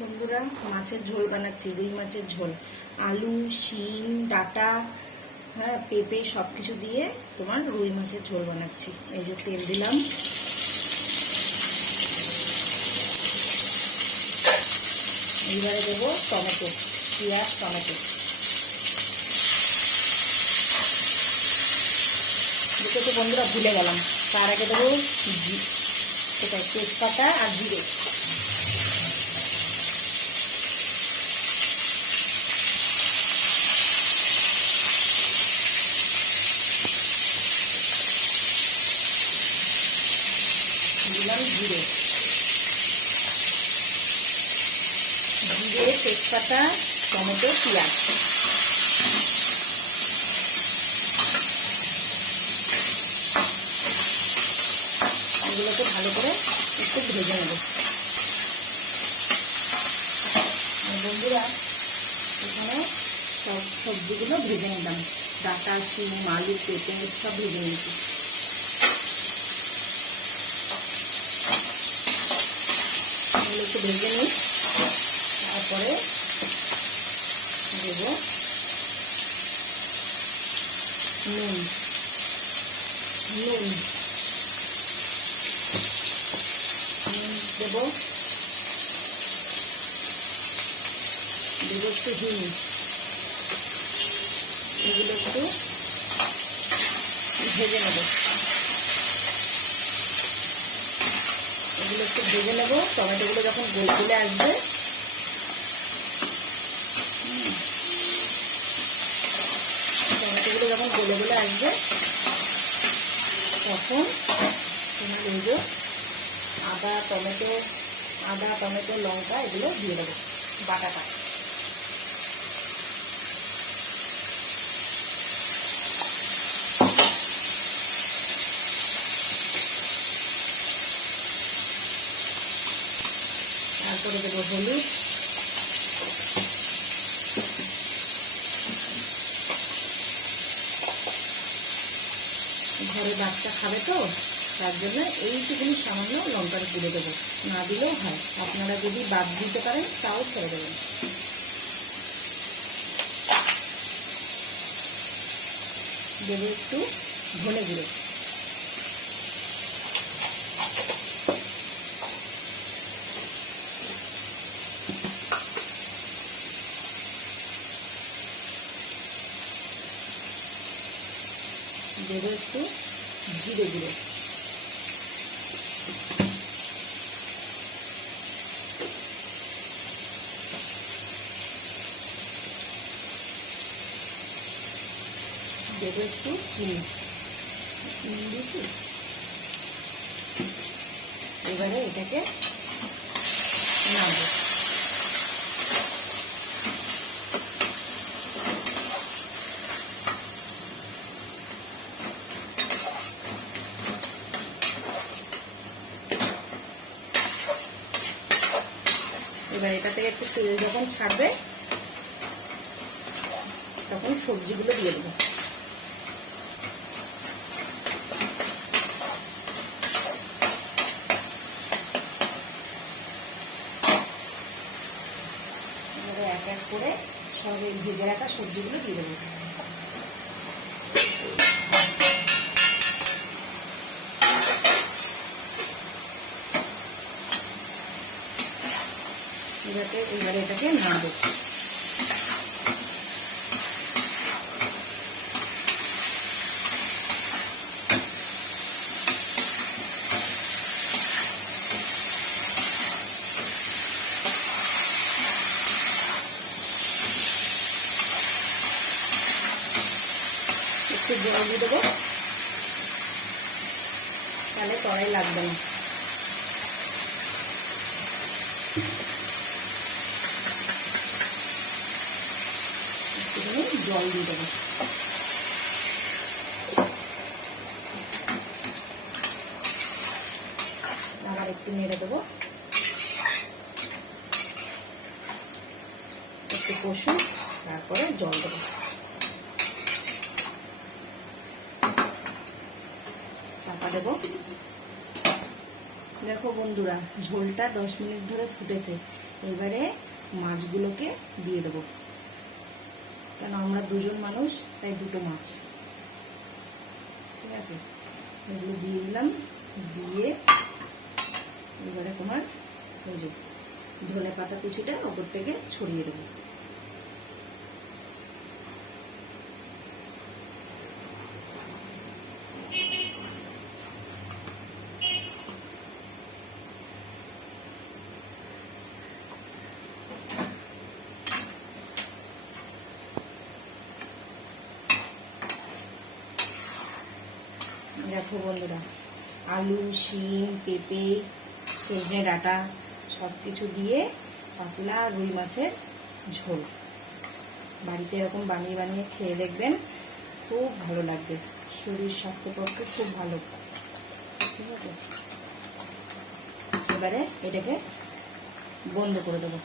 বন্ধুরা, মাছের ঝোল বানাচ্ছি, রুই মাছের ঝোল। আলু, শিম, ডাঁটা, হ্যাঁ, পেঁপে সব কিছু দিয়ে তোমার রুই মাছের ঝোল বানাচ্ছি। এই যে তেল দিলাম, এইবারে দেবো টমেটো, পেঁয়াজ, টমেটো। দুটো তো বন্ধুরা ভুলে গেলাম, তার আগে দেবো তেজপাতা আর জিরে। দিলাম জিরে, তেজপাতা, টমেটো, পেঁয়াজ। এগুলোকে ভালো করে একটু ভেজে নেব। বন্ধুরা, এখানে সব সবজিগুলো ভেজে নিলাম, ডাঁটা, শিম, আলু, পেঁপে সব ভেজে নিয়েছি। একটু ভেজে নিই, তারপরে দেব নুন, দেব একটু হিং। এগুলো একটু ভেজে নেব, টমেটোগুলো যখন গলে আসবে, আসবে তখন তোমার এই যে আদা, টমেটো, লঙ্কা এগুলো দিয়ে দেবো বাটাটা। তারপরে দেবো হলুদ, ঘরে বাচ্চা খাবে তো তার জন্য এইটুকুনি সামান্য লঙ্কার গুঁড়ো দেবো, না দিলেও হয়। আপনারা যদি বাদ দিতে পারেন তাও ছেড়ে দেবেন। দেবো একটু ধনে গুঁড়ো, দেবো একটু জিরে গুঁড়ো, দেবো একটু চিনি দিয়েছি। এবারে এটাকে নাড়বো। এবার এটা থেকে একটু তেল যখন ছাড়বে তখন সবজিগুলো দিয়ে দেবো। এক এক করে সব ভেজে রাখা সবজিগুলো দিয়ে দেবো। এবারে এটাকে নাড়বো। একটু জল দিয়ে দেবো, তাহলে কড়াই লাগবে না। জল দিয়ে দেবো। আবার একটু নেড়ে দেবো, একটু কষুন, তারপরে জল দেবো। চাপা দেবো। দেখো বন্ধুরা, ঝোলটা 10 মিনিট ধরে ফুটেছে। এবারে মাছগুলোকে দিয়ে দেবো, কেন আমরা দুজন মানুষ তাই দুটো মাছ। ঠিক আছে, এগুলো দিয়ে দিলাম। দিয়ে এবারে তোমার ওই যে ধনে পাতা কুচিটা ওপর থেকে ছড়িয়ে দেবো। দেখো বন্ধুরা, আলু, শিম, পেঁপে, সজনে ডাঁটা সব কিছু দিয়ে পাতলা রুই মাছের ঝোল। বাড়িতে এরকম বানিয়ে বানিয়ে খেয়ে দেখবেন, খুব ভালো লাগবে, শরীর স্বাস্থ্যের পক্ষে খুব ভালো। ঠিক আছে, এবারে এটাকে বন্ধ করে দেবো।